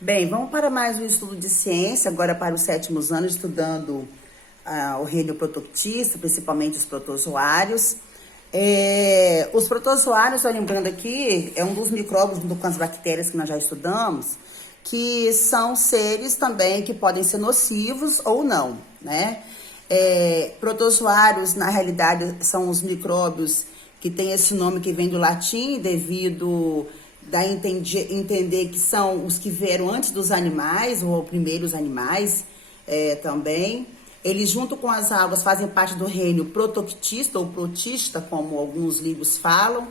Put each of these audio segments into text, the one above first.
Bem, vamos para mais um estudo de ciência, agora para os 7º anos, estudando o reino protoctista, principalmente os protozoários. Os protozoários, só lembrando aqui, é um dos micróbios junto com as bactérias que nós já estudamos, que são seres também que podem ser nocivos ou não, né? Protozoários, na realidade, são os micróbios que têm esse nome que vem do latim, devido a entender que são os que vieram antes dos animais, ou primeiros animais também. Eles, junto com as algas, fazem parte do reino protoctista ou protista, como alguns livros falam.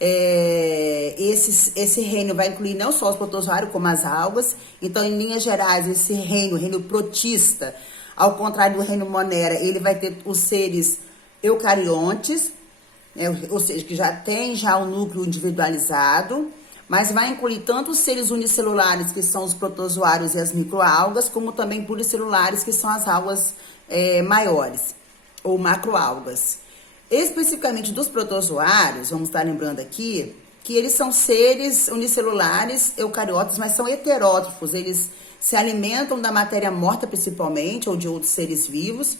Esse reino vai incluir não só os protozoários, como as algas. Então, em linhas gerais, esse reino, o reino protista, ao contrário do reino monera, ele vai ter os seres eucariontes, ou seja, que já tem o núcleo individualizado, mas vai incluir tanto os seres unicelulares, que são os protozoários e as microalgas, como também pluricelulares, que são as algas maiores, ou macroalgas. Especificamente dos protozoários, vamos estar lembrando aqui, que eles são seres unicelulares, eucariotas, mas são heterótrofos. Eles se alimentam da matéria morta, principalmente, ou de outros seres vivos.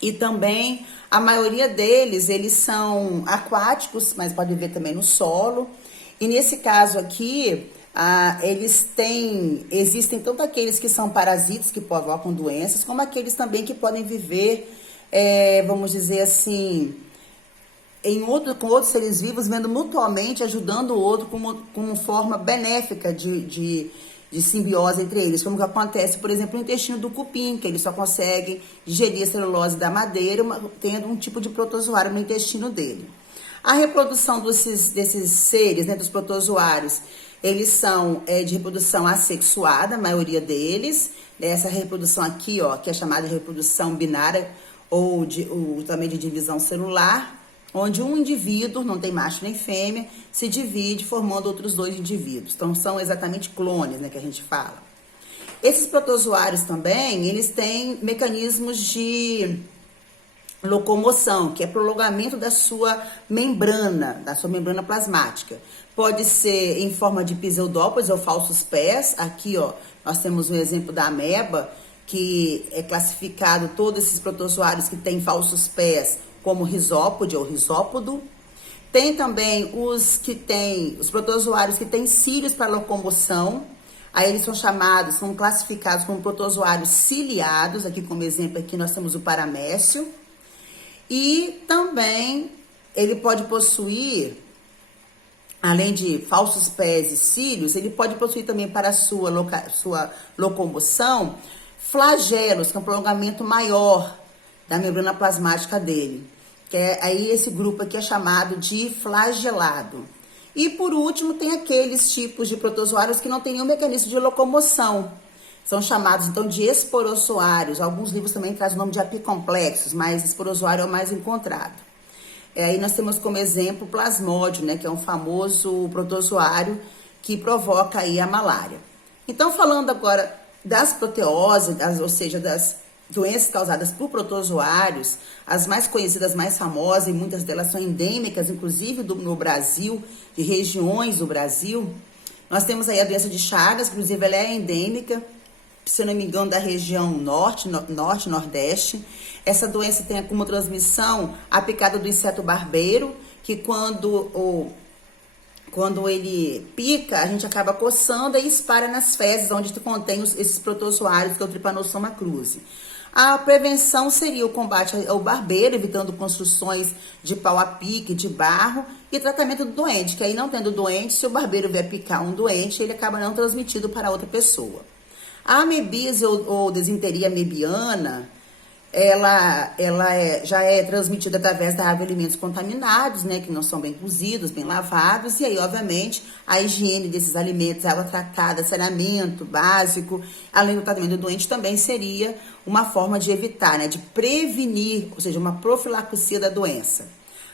E também, a maioria deles, eles são aquáticos, mas pode viver também no solo. E nesse caso aqui, existem tanto aqueles que são parasitas, que provocam doenças, como aqueles também que podem viver, vamos dizer assim, com outros seres vivos, vendo mutuamente, ajudando o outro como forma benéfica de simbiose entre eles, como que acontece, por exemplo, no intestino do cupim, que ele só consegue digerir a celulose da madeira, tendo um tipo de protozoário no intestino dele. A reprodução desses seres, né, dos protozoários, eles são de reprodução assexuada, a maioria deles. Essa reprodução aqui, ó, que é chamada de reprodução binária ou também de divisão celular, onde um indivíduo, não tem macho nem fêmea, se divide formando outros dois indivíduos. Então, são exatamente clones, né, que a gente fala. Esses protozoários também, eles têm mecanismos de locomoção, que é prolongamento da sua membrana plasmática. Pode ser em forma de pseudópodes ou falsos pés. Aqui, ó, nós temos um exemplo da ameba, que é classificado todos esses protozoários que têm falsos pés como risópode ou risópodo. Tem também os protozoários que têm cílios para locomoção. Aí eles são classificados como protozoários ciliados. Aqui como exemplo, aqui nós temos o paramécio. E também ele pode possuir, além de falsos pés e cílios, ele pode possuir também para a sua locomoção flagelos, que é um prolongamento maior da membrana plasmática dele. Que aí esse grupo aqui é chamado de flagelado. E por último, tem aqueles tipos de protozoários que não têm nenhum mecanismo de locomoção. São chamados, então, de esporozoários. Alguns livros também trazem o nome de apicomplexos, mas esporozoário é o mais encontrado. Aí nós temos como exemplo o plasmódio, né, que é um famoso protozoário que provoca aí a malária. Então, falando agora das proteoses, ou seja, das doenças causadas por protozoários, as mais conhecidas, mais famosas, e muitas delas são endêmicas, inclusive no Brasil, de regiões do Brasil. Nós temos aí a doença de Chagas, inclusive ela é endêmica, se eu não me engano, da região norte, nordeste. Essa doença tem como transmissão a picada do inseto barbeiro, que quando ele pica, a gente acaba coçando e espalha nas fezes, onde contém esses protozoários, que é o Trypanosoma cruzi. A prevenção seria o combate ao barbeiro, evitando construções de pau a pique, de barro, e tratamento do doente, que aí não tendo doente, se o barbeiro vier picar um doente, ele acaba não transmitindo para outra pessoa. A amebise ou desinteria amebiana, ela já é transmitida através da água de alimentos contaminados, né, que não são bem cozidos, bem lavados, e aí, obviamente, a higiene desses alimentos, água tratada, saneamento básico, além do tratamento do doente, também seria uma forma de evitar, né, de prevenir, ou seja, uma profilaxia da doença.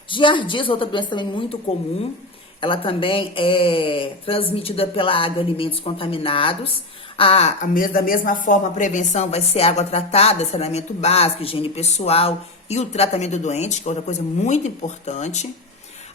Giardíase, outra doença também muito comum, ela também é transmitida pela água de alimentos contaminados. Da mesma forma, a prevenção vai ser água tratada, saneamento básico, higiene pessoal e o tratamento do doente, que é outra coisa muito importante.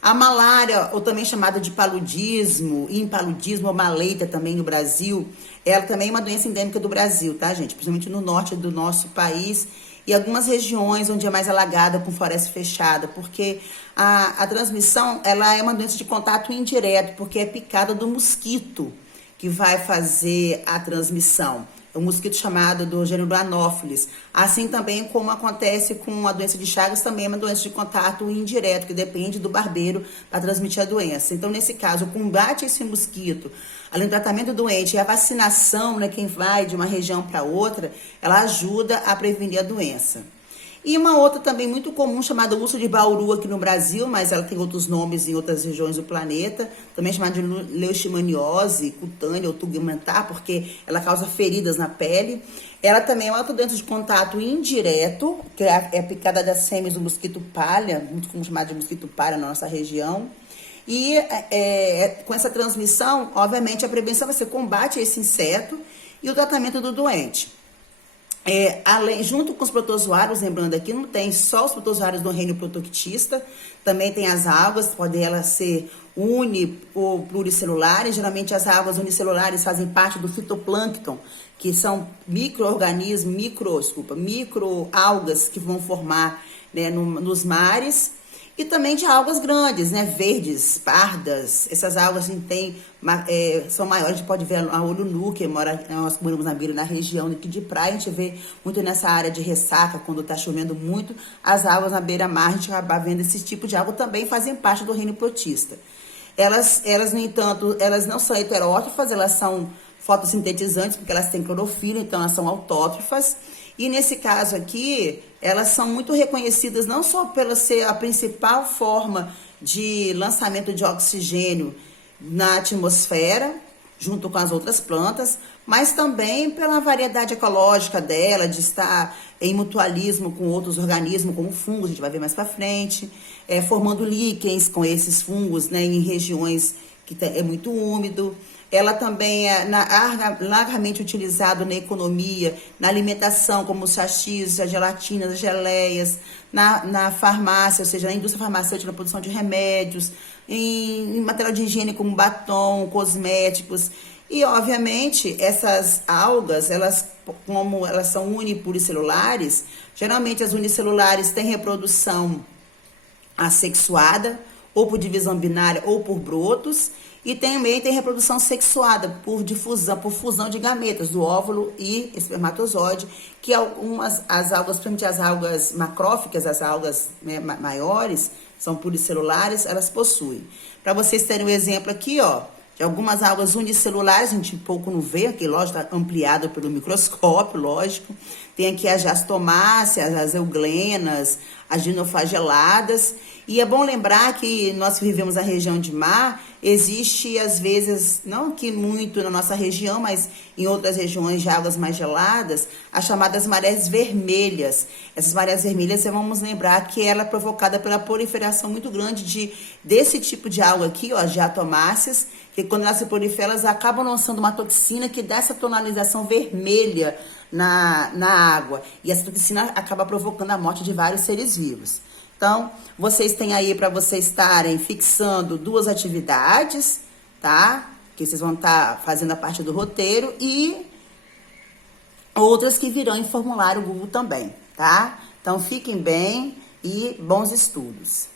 A malária, ou também chamada de paludismo, impaludismo ou maleita também no Brasil, ela também é uma doença endêmica do Brasil, tá, gente? Principalmente no norte do nosso país e algumas regiões onde é mais alagada com floresta fechada, porque a transmissão, ela é uma doença de contato indireto, porque é picada do mosquito que vai fazer a transmissão. É um mosquito chamado do gênero Anopheles. Assim também como acontece com a doença de Chagas, também é uma doença de contato indireto, que depende do barbeiro para transmitir a doença. Então, nesse caso, o combate a esse mosquito, além do tratamento do doente e a vacinação, né, quem vai de uma região para outra, ela ajuda a prevenir a doença. E uma outra também muito comum, chamada úlcera de Bauru aqui no Brasil, mas ela tem outros nomes em outras regiões do planeta, também chamada de leishmaniose cutânea ou tugumentar, porque ela causa feridas na pele. Ela também é uma outra doença de contato indireto, que é a picada das fêmeas do mosquito palha, muito comum chamado de mosquito palha na nossa região. E com essa transmissão, obviamente, a prevenção vai ser combate a esse inseto e o tratamento do doente. Junto com os protozoários, lembrando aqui, não tem só os protozoários do reino protoctista, também tem as algas, podem elas ser uni ou pluricelulares. Geralmente as algas unicelulares fazem parte do fitoplâncton, que são micro-organismos, micro-algas que vão formar, né, nos mares. E também de algas grandes, né, verdes, pardas. Essas algas são maiores, a gente pode ver a olho nu, que nós moramos na região aqui de praia, a gente vê muito nessa área de ressaca, quando está chovendo muito, as algas na beira-mar, a gente acaba vendo esse tipo de alga, também fazem parte do reino protista. Elas, no entanto, elas não são heterótrofas, elas são fotossintetizantes, porque elas têm clorofila, então elas são autótrofas. E nesse caso aqui, elas são muito reconhecidas não só pela ser a principal forma de lançamento de oxigênio na atmosfera, junto com as outras plantas, mas também pela variedade ecológica dela, de estar em mutualismo com outros organismos, como fungos, a gente vai ver mais para frente, formando líquens com esses fungos, né, em regiões que é muito úmido. Ela também é largamente utilizada na economia, na alimentação, como os chachis, as gelatinas, as geleias, na farmácia, ou seja, na indústria farmacêutica, na produção de remédios, em material de higiene como batom, cosméticos. E, obviamente, essas algas, como elas são unipluricelulares, geralmente as unicelulares têm reprodução assexuada, ou por divisão binária, ou por brotos, e também tem reprodução sexuada por fusão de gametas, do óvulo e espermatozoide, que as algas, principalmente as algas macróficas, as algas, né, maiores, são pluricelulares, elas possuem. Para vocês terem um exemplo aqui, ó, de algumas algas unicelulares, a gente pouco não vê, aqui, lógico, está ampliado pelo microscópio, lógico. Tem aqui as jastomáceas, as euglenas, as dinoflageladas. E é bom lembrar que nós que vivemos na região de mar, existe às vezes, não aqui muito na nossa região, mas em outras regiões de águas mais geladas, as chamadas marés vermelhas. Essas marés vermelhas, vamos lembrar que ela é provocada pela proliferação muito grande desse tipo de alga aqui, ó, as diatomáceas, que quando elas se proliferam, elas acabam lançando uma toxina que dá essa tonalização vermelha na água. E essa toxina acaba provocando a morte de vários seres vivos. Então, vocês têm aí para vocês estarem fixando 2 atividades, tá? Que vocês vão estar fazendo a parte do roteiro e outras que virão em formulário Google também, tá? Então, fiquem bem e bons estudos.